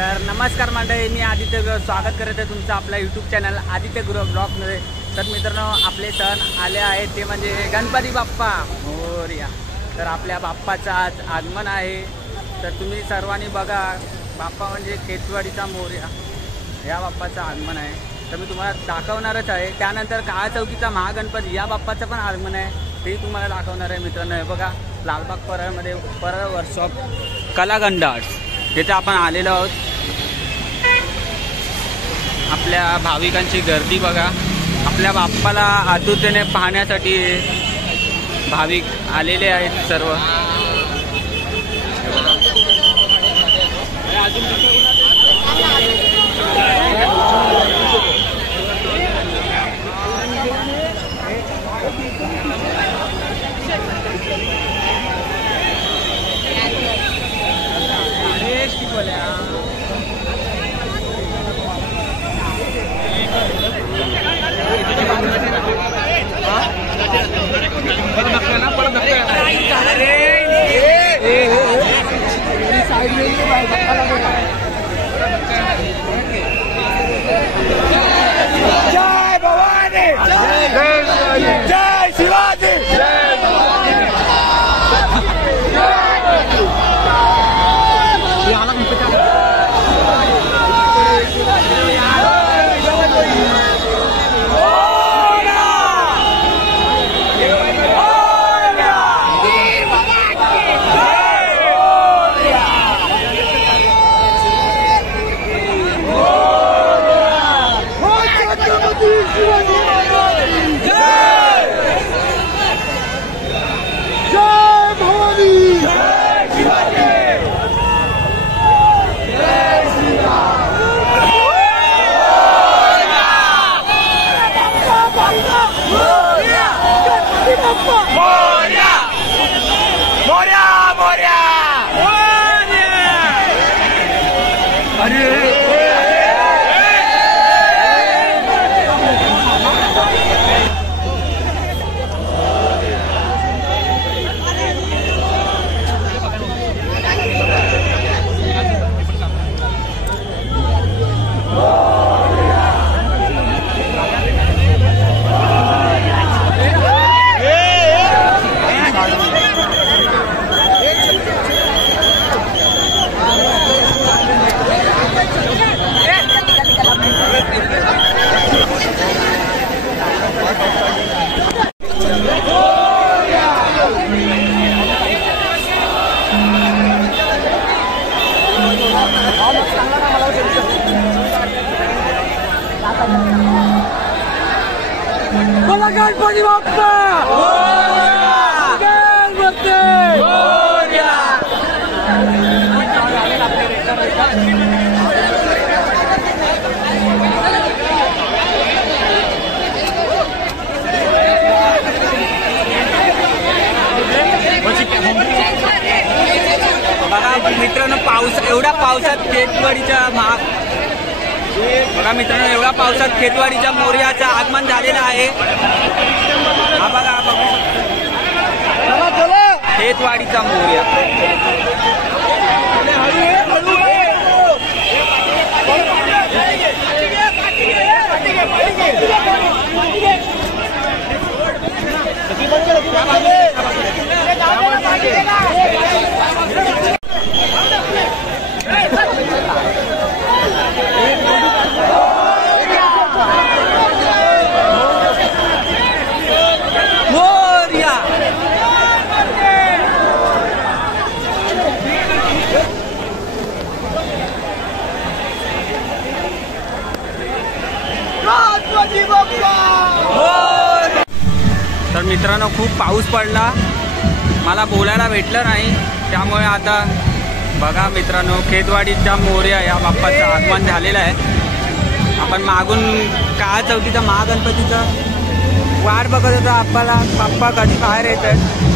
तर नमस्कार मंडळी, मी आदित्य स्वागत करत आहे तुमचं आपल्या यूट्यूब चॅनल आदित्य ब्लॉगमध्ये। तर मित्रांनो, आपले सण आले आहेत ते म्हणजे गणपती बाप्पा मोरया। तर आपल्या बाप्पाचं आज आगमन आहे। तर तुम्ही सर्वांनी बघा, बाप्पा म्हणजे खेतवाडीचा मोरया, या बाप्पाचं आगमन आहे। तर मी तुम्हाला दाखवणारच आहे। त्यानंतर काळा चौकीचा महागणपती या बाप्पाचं पण आगमन आहे, ते तुम्हाला दाखवणार आहे मित्रांनो। हे बघा, लालबाग परळमध्ये परळ वर्कशॉप कलागंडाळ तिथे आपण आलेलो आहोत। आपल्या भाविकांची गर्दी बघा, आपल्या बाप्पाला आतुरतेने पाहण्यासाठी भाविक आलेले आहेत सर्व। जय भवानी, जय शिवाजी, गणपती बाप्पा बघा मित्रांनो, पाऊस एवढ्या पावसात खेतवाडीच्या बघा मित्रांनो, एवढ्या पावसात खेतवाडीच्या मोरयाचं आगमन झालेलं आहे। हा बघा, खेतवाडीचा मोरया। तर मित्रांनो, खूप पाऊस पडला, मला बोलायला भेटलं नाही, त्यामुळे आता बघा मित्रांनो, खेतवाडीच्या मोरया या बाप्पाचं आगमन झालेलं आहे। आपण मागून काळा चौकीचा महागणपतीचा वाट बघत होता, आपल्याला बाप्पा कधी बाहेर येत आहेत।